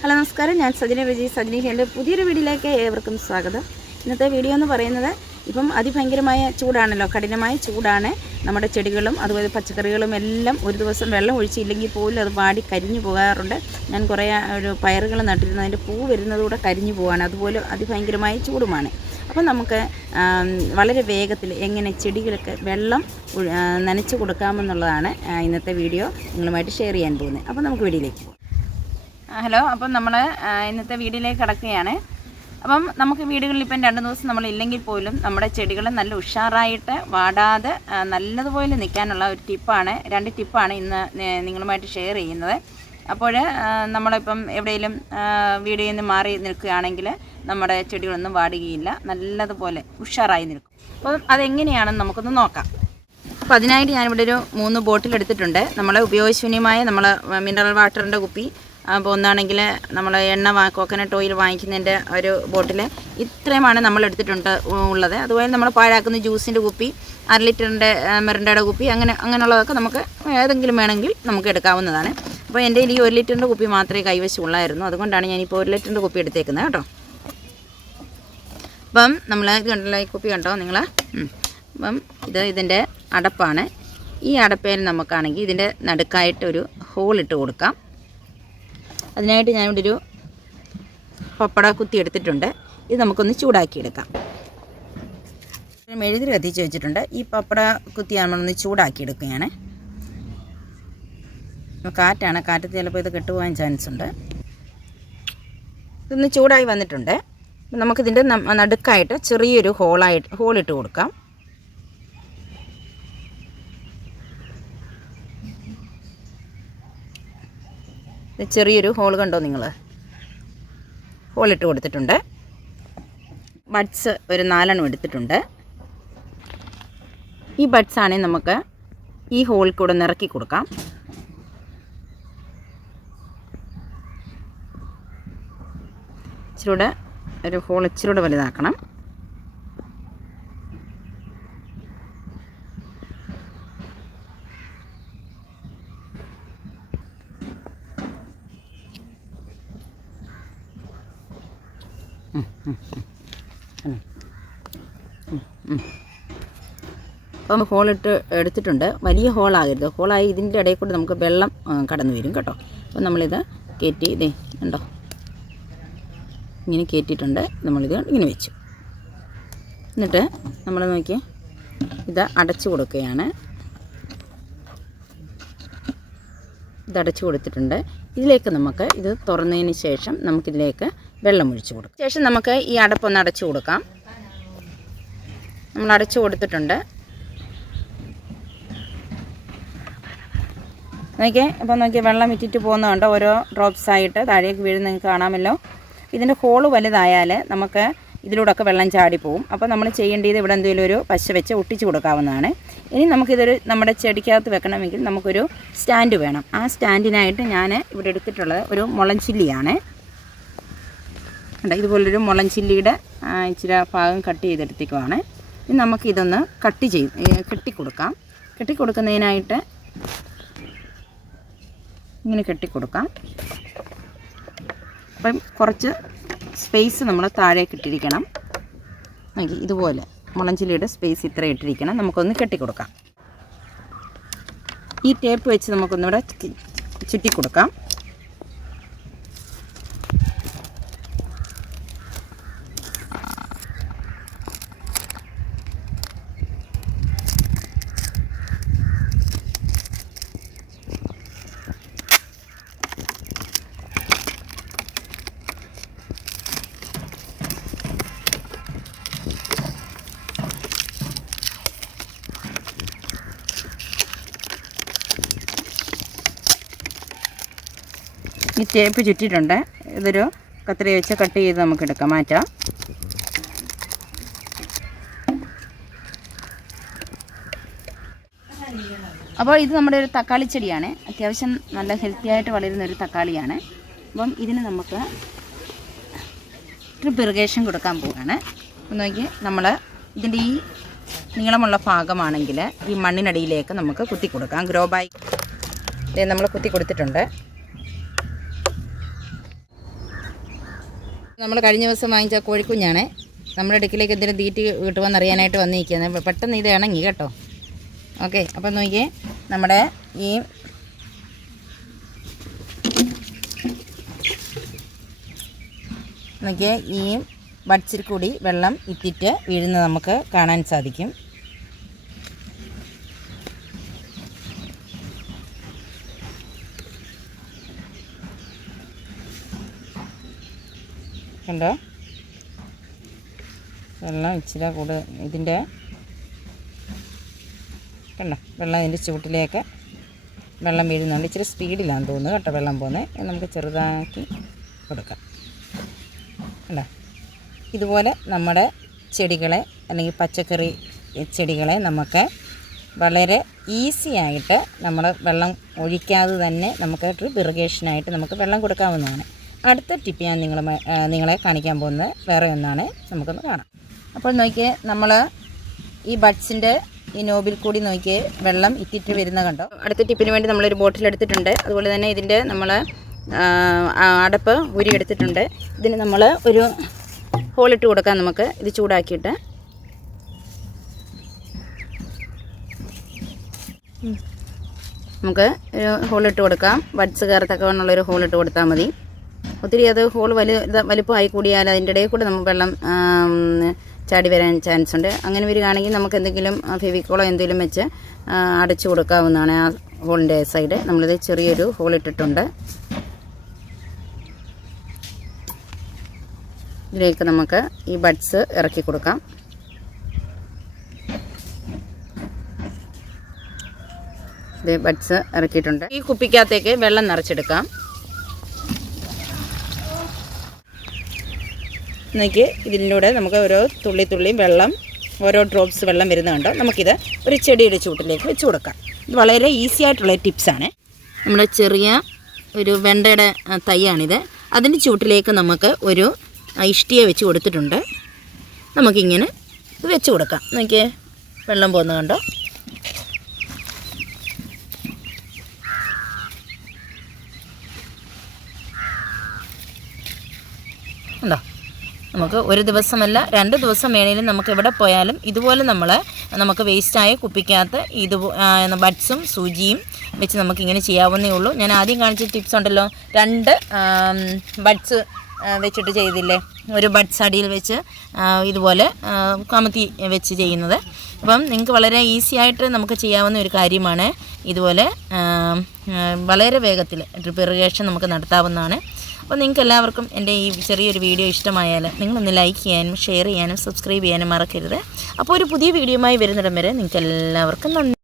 Hello നമസ്കാരം. ഞാൻ സജിന വിജയ് സജിനി എന്റെ പുതിയൊരു വീഡിയോയിലേക്ക് ഏവർക്കും സ്വാഗതം. ഇന്നത്തെ വീഡിയോ എന്ന് പറയുന്നത് ഇപ്പം അതിഭയങ്കരമായ ചൂടാണല്ലോ കഠിനമായ ചൂടാണ്. നമ്മുടെ ചെടികളും അതുപോലെ പച്ചക്കറികളും എല്ലാം ഒരു ദിവസം വെള്ളം ഒഴിച്ചില്ലെങ്കിൽ പോലും അത് വാടി കരിഞ്ഞു പോകാറുണ്ട്. ഞാൻ കുറേ ഒരു പയറുകൾ നട്ടിരുന്നു. അതിന്റെ പൂ വരുന്നതുകൂടെ കരിഞ്ഞു പോവാണ്. അതുപോലെ അതിഭയങ്കരമായ ചൂടുമാണ്. അപ്പോൾ നമുക്ക് വളരെ വേഗത്തിൽ എങ്ങനെ ചെടികൾക്ക് വെള്ളം നനച്ചു കൊടുക്കാമെന്നുള്ളതാണ് ഇന്നത്തെ വീഡിയോ നിങ്ങളുമായിട്ട് ഷെയർ ചെയ്യാൻ പോകുന്നത്. അപ്പോൾ നമുക്ക് വീഡിയോയിലേക്ക് പോകാം ഹലോ അപ്പം നമ്മൾ ഇന്നത്തെ വീടിലേക്ക് കിടക്കുകയാണ്. അപ്പം നമുക്ക് വീടുകളിൽ ഇപ്പം രണ്ട് ദിവസം നമ്മൾ ഇല്ലെങ്കിൽ പോലും നമ്മുടെ ചെടികൾ നല്ല ഉഷാറായിട്ട് വാടാതെ നല്ലതുപോലെ നിൽക്കാനുള്ള ഒരു ടിപ്പാണ് രണ്ട് ടിപ്പാണ് ഇന്ന് നിങ്ങളുമായിട്ട് ഷെയർ ചെയ്യുന്നത്. അപ്പോൾ നമ്മളിപ്പം എവിടെയെങ്കിലും വീടിൽ നിന്ന് മാറി നിൽക്കുകയാണെങ്കിൽ നമ്മുടെ ചെടികളൊന്നും വാടുകയില്ല നല്ലതുപോലെ ഉഷാറായി നിൽക്കും. അപ്പം അതെങ്ങനെയാണെന്ന് നമുക്കൊന്ന് നോക്കാം. അപ്പോൾ അതിനായിട്ട് ഞാനിവിടെ ഒരു മൂന്ന് ബോട്ടിൽ എടുത്തിട്ടുണ്ട് നമ്മൾ ഉപയോഗശൂന്യമായ നമ്മൾ മിനറൽ വാട്ടറിന്റെ കുപ്പി അപ്പോൾ ഒന്നാണെങ്കിൽ നമ്മൾ എണ്ണ കോക്കനട്ട് ഓയിൽ വാങ്ങിക്കുന്നതിന്റെ ഒരു ബോട്ടിൽ ഇത്രയുമാണ് നമ്മൾ എടുത്തിട്ടുണ്ട് ഉള്ളത്. അതുപോലെ നമ്മൾ പാഴാക്കുന്ന ജ്യൂസിന്റെ കുപ്പി അര ലിറ്ററിന്റെ മെറിന്റയുടെ കുപ്പി അങ്ങനെ അങ്ങനെയുള്ളതൊക്കെ നമുക്ക് ഏതെങ്കിലും വേണമെങ്കിൽ നമുക്ക് എടുക്കാവുന്നതാണ്. അപ്പോൾ എന്റെ ഈ ഒരു ലിറ്ററിന്റെ കുപ്പി മാത്രമേ കൈവശമുള്ളായിരുന്നു അതുകൊണ്ടാണ് ഞാനിപ്പോൾ ഒരു ലിറ്ററിന്റെ കുപ്പി എടുത്തേക്കുന്നത് കേട്ടോ. അപ്പം നമ്മൾ ഇത് കണ്ടല്ലോ ഈ കുപ്പി കണ്ടോ നിങ്ങൾ അപ്പം ഇത് ഇതിന്റെ അടപ്പാണ്. ഈ അടപ്പേന് നമുക്കാണെങ്കിൽ ഇതിന്റെ നടുക്കായിട്ട് ഒരു ഹോൾ ഇട്ട് കൊടുക്കാം. അതിനായിട്ട് ഞാനിവിടെ ഒരു പപ്പട കുത്തി എടുത്തിട്ടുണ്ട്. ഇത് നമുക്കൊന്ന് ചൂടാക്കിയെടുക്കാം. മെഴുതിരി കത്തിച്ച് വെച്ചിട്ടുണ്ട്. ഈ പപ്പട കുത്തി നമ്മളൊന്ന് ചൂടാക്കിയെടുക്കുകയാണ്. കാറ്റാണ്. കാറ്റത്ത് ചിലപ്പോൾ ഇത് കെട്ടുപോകാൻ ചാൻസ് ഉണ്ട്. ഇതൊന്ന് ചൂടായി വന്നിട്ടുണ്ട്. നമുക്കിതിന്റെ നടുക്കായിട്ട് ചെറിയൊരു ഹോളായിട്ട് ഹോളിട്ട് കൊടുക്കാം. ചെറിയൊരു ഹോൾ കണ്ടോ നിങ്ങൾ? ഹോളിട്ട് കൊടുത്തിട്ടുണ്ട്. ബഡ്സ് ഒരു നാലെണ്ണം എടുത്തിട്ടുണ്ട്. ഈ ബഡ്സ് ആണെങ്കിൽ നമുക്ക് ഈ ഹോളിൽ കൂടെ നിറക്കി കൊടുക്കാം. ഇച്ചിരൂടെ ഒരു ഹോൾ ഇച്ചിരൂടെ വലുതാക്കണം. അപ്പം ഹോളിട്ട് എടുത്തിട്ടുണ്ട്. വലിയ ഹോളാകരുത് ഹോളായി ഇതിന്റെ ഇടയിൽ കൂടെ നമുക്ക് വെള്ളം കടന്നു വരും കേട്ടോ. അപ്പം നമ്മളിത് കയറ്റി ഇതേ ഉണ്ടോ ഇങ്ങനെ കയറ്റിയിട്ടുണ്ട് നമ്മളിത് ഇങ്ങനെ വെച്ചു. എന്നിട്ട് നമ്മൾ നോക്കി ഇത് അടച്ചു കൊടുക്കുകയാണ്. ഇത് അടച്ചു കൊടുത്തിട്ടുണ്ട്. ഇതിലേക്ക് നമുക്ക് ഇത് തുറന്നതിന് ശേഷം നമുക്കിതിലേക്ക് വെള്ളം ഒഴിച്ചു കൊടുക്കും. ശേഷം നമുക്ക് ഈ അടപ്പൊന്ന് അടച്ചു കൊടുക്കാം. നമ്മൾ അടച്ചു കൊടുത്തിട്ടുണ്ട്. നോക്കിയേ അപ്പോൾ നോക്കിയാൽ വെള്ളം ഇറ്റിറ്റ് പോകുന്നതുകൊണ്ട് ഓരോ ഡ്രോപ്സ് ആയിട്ട് താഴേക്ക് വീഴുന്ന നിങ്ങൾക്ക് കാണാമല്ലോ. ഇതിന്റെ ഹോൾ വലുതായാൽ നമുക്ക് ഇതിലൂടെയൊക്കെ വെള്ളം ചാടിപ്പോവും അപ്പോൾ നമ്മൾ ചെയ്യേണ്ടത് ഇവിടെ എന്തെങ്കിലും ഒരു പശ വെച്ച് ഒട്ടിച്ച് കൊടുക്കാവുന്നതാണ്. ഇനി നമുക്കിതൊരു നമ്മുടെ ചെടിക്കകത്ത് വെക്കണമെങ്കിൽ നമുക്കൊരു സ്റ്റാൻഡ് വേണം. ആ സ്റ്റാൻഡിനായിട്ട് ഞാൻ ഇവിടെ എടുത്തിട്ടുള്ളത് ഒരു മുളഞ്ചില്ലിയാണ്. ഇതുപോലൊരു മുളഞ്ചില്ലിയുടെ ചില്ലിയുടെ ഇച്ചിരി ഭാഗം കട്ട് ചെയ്തെടുത്തേക്കുവാണ്. ഇനി നമുക്കിതൊന്ന് കട്ട് ചെയ്ത് കെട്ടിക്കൊടുക്കാം. കെട്ടിക്കൊടുക്കുന്നതിനായിട്ട് ഇങ്ങനെ കെട്ടിക്കൊടുക്കാം. അപ്പം കുറച്ച് സ്പേസ് നമ്മൾ താഴേക്ക് ഇട്ടിരിക്കണം. നോക്കി ഇതുപോലെ മുളഞ്ചിലിയുടെ സ്പേസ് ഇത്ര ഇട്ടിരിക്കണം. നമുക്കൊന്ന് കെട്ടിക്കൊടുക്കാം. ഈ ടേപ്പ് വെച്ച് നമുക്കൊന്നിവിടെ ചുറ്റി- ചുറ്റിക്കൊടുക്കാം. ഈ ടേപ്പ് ചുറ്റിയിട്ടുണ്ട്. ഇതൊരു കത്രി വെച്ച് കട്ട് ചെയ്ത് നമുക്ക് എടുക്കാം മാറ്റാം. അപ്പോൾ ഇത് നമ്മുടെ ഒരു തക്കാളി ചെടിയാണ്. അത്യാവശ്യം നല്ല ഹെൽത്തി ആയിട്ട് വളരുന്ന ഒരു തക്കാളിയാണ്. അപ്പം ഇതിന് നമുക്ക് ഡ്രിപ്പ് ഇറിഗേഷൻ കൊടുക്കാൻ പോവുകയാണ് അപ്പം നോക്കി നമ്മൾ ഇതിന്റെ ഈ നീളമുള്ള ഭാഗമാണെങ്കിൽ ഈ മണ്ണിനടിയിലേക്ക് നമുക്ക് കുത്തി കൊടുക്കാം. ഗ്രോ ബാഗ് നമ്മൾ കുത്തി കൊടുത്തിട്ടുണ്ട്. നമ്മൾ കഴിഞ്ഞ ദിവസം വാങ്ങിച്ച കോഴിക്കുഞ്ഞാണ്. നമ്മുടെ അടുക്കിലേക്ക് എന്തെങ്കിലും തീറ്റി കിട്ടുമെന്ന് അറിയാനായിട്ട് വന്നിരിക്കുന്നത് പെട്ടെന്ന് ഇത് ഇണങ്ങി കേട്ടോ. ഓക്കെ അപ്പം നോക്കിയേ. നമ്മുടെ ഈ നോക്കിയേ ഈ ബഡ്സിൽ കൂടി വെള്ളം ഇറ്റിറ്റ് വീഴുന്നത് നമുക്ക് കാണാൻ സാധിക്കും. കണ്ടോ വെള്ളം ഇച്ചിരി കൂടെ ഇതിന്റെ കണ്ടോ? വെള്ളം ഇതിന്റെ ചൂട്ടിലേക്ക് വെള്ളം വീഴുന്നുണ്ട്. ഇച്ചിരി സ്പീഡിലാണെന്ന് തോന്നുന്നു കേട്ടോ വെള്ളം പോകുന്നത് നമുക്ക് ചെറുതാക്കി കൊടുക്കാം. കണ്ടോ? ഇതുപോലെ നമ്മുടെ ചെടികളെ അല്ലെങ്കിൽ പച്ചക്കറി ചെടികളെ നമുക്ക് വളരെ ഈസി ആയിട്ട് നമ്മൾ വെള്ളം ഒഴിക്കാതെ തന്നെ നമുക്ക് ഡ്രിപ്പ് ഇറിഗേഷനായിട്ട് നമുക്ക് വെള്ളം കൊടുക്കാവുന്നതാണ്. അടുത്ത ടിപ്പ് ഞാൻ നിങ്ങൾ നിങ്ങളെ കാണിക്കാൻ പോകുന്നത് വേറെ ഒന്നാണ്. നമുക്കൊന്ന് കാണാം. അപ്പോൾ നോക്കിയേ നമ്മൾ ഈ ബഡ്സിന്റെ ഈ നോബിൽ കൂടി നോക്കിയേ വെള്ളം ഇറ്റിറ്റ് വരുന്ന കണ്ടോ? അടുത്ത ടിപ്പിന് വേണ്ടി നമ്മളൊരു ബോട്ടിൽ എടുത്തിട്ടുണ്ട്. അതുപോലെ തന്നെ ഇതിന്റെ നമ്മൾ അടപ്പ് ഉരി എടുത്തിട്ടുണ്ട്. ഇതിന് നമ്മൾ ഒരു ഹോളിട്ട് കൊടുക്കാം നമുക്ക്. ഇത് ചൂടാക്കിയിട്ട്. നമുക്ക് ഒരു ഹോളിട്ട് കൊടുക്കാം. ബഡ്സ് കയറത്തക്കവണ്ണുള്ളൊരു ഹോളിട്ട് കൊടുത്താൽ മതി. ഒത്തിരി അത് ഹോൾ വലു ഇത് വലുപ്പമായി കൂടിയാൽ അതിന്റെ ഇടയിൽ കൂടെ നമുക്ക് വെള്ളം ചാടി വരാൻ ചാൻസ് ഉണ്ട്. അങ്ങനെ വരികയാണെങ്കിൽ നമുക്ക് എന്തെങ്കിലും ഫെവിക്കോളോ എന്തെങ്കിലും വെച്ച് അടച്ചു കൊടുക്കാവുന്നതാണ് ആ ഹോളിന്റെ സൈഡ് നമ്മളിത് ചെറിയൊരു ഹോൾ ഇട്ടിട്ടുണ്ട്. ഇതിലേക്ക് നമുക്ക് ഈ ബഡ്സ് ഇറക്കി കൊടുക്കാം. ഇത് ബഡ്സ് ഇറക്കിയിട്ടുണ്ട്. ഈ കുപ്പിക്കകത്തേക്ക് വെള്ളം നിറച്ചെടുക്കാം. നോക്കി ഇതിലൂടെ നമുക്ക് ഓരോ തുള്ളി തുള്ളിയും വെള്ളം ഓരോ ഡ്രോപ്സ് വെള്ളം വരുന്നുണ്ട് നമുക്കിത് ഒരു ചെടിയുടെ ചൂട്ടിലേക്ക് വെച്ച് കൊടുക്കാം. ഇത് വളരെ ഈസി ആയിട്ടുള്ള ടിപ്സാണ് നമ്മുടെ ചെറിയ ഒരു വെണ്ടയുടെ തൈയാണിത്. അതിന്റെ ചൂട്ടിലേക്ക് നമുക്ക് ഒരു ഇഷ്ടിയെ വെച്ച് കൊടുത്തിട്ടുണ്ട്. നമുക്കിങ്ങനെ ഇത് വെച്ച് കൊടുക്കാം. നോക്കിയേ വെള്ളം പോകുന്നത് കണ്ടോ? ഉണ്ടോ നമുക്ക് ഒരു ദിവസമല്ല രണ്ട് ദിവസം വേണേലും നമുക്ക് എവിടെ പോയാലും ഇതുപോലെ നമ്മൾ നമുക്ക് വേസ്റ്റായ കുപ്പിക്കകത്ത് ഇത് ബഡ്സും സൂചിയും വെച്ച് നമുക്ക് ഇങ്ങനെ ചെയ്യാവുന്നേ ഉള്ളൂ. ഞാൻ ആദ്യം കാണിച്ച ടിപ്സ് ഉണ്ടല്ലോ. രണ്ട് ബഡ്സ് വെച്ചിട്ട് ചെയ്തില്ലേ? ഒരു ബഡ്സ് അടിയിൽ വെച്ച് ഇതുപോലെ കമത്തി വെച്ച് ചെയ്യുന്നത്. അപ്പം നിങ്ങൾക്ക് വളരെ ഈസി ആയിട്ട് നമുക്ക് ചെയ്യാവുന്ന ഒരു കാര്യമാണ് ഇതുപോലെ വളരെ വേഗത്തിൽ ഡ്രിപ്പ് ഇറിഗേഷൻ നമുക്ക് നടത്താവുന്നതാണ്. അപ്പോൾ നിങ്ങൾക്ക് എല്ലാവർക്കും എന്റെ ഈ ചെറിയൊരു വീഡിയോ ഇഷ്ടമായാൽ നിങ്ങളൊന്ന് ലൈക്ക് ചെയ്യാനും ഷെയർ ചെയ്യാനും സബ്സ്ക്രൈബ് ചെയ്യാനും മറക്കരുത്. അപ്പോൾ ഒരു പുതിയ വീഡിയോയുമായി വരുന്നിടം വരെ നിങ്ങൾക്ക് എല്ലാവർക്കും നന്ദി.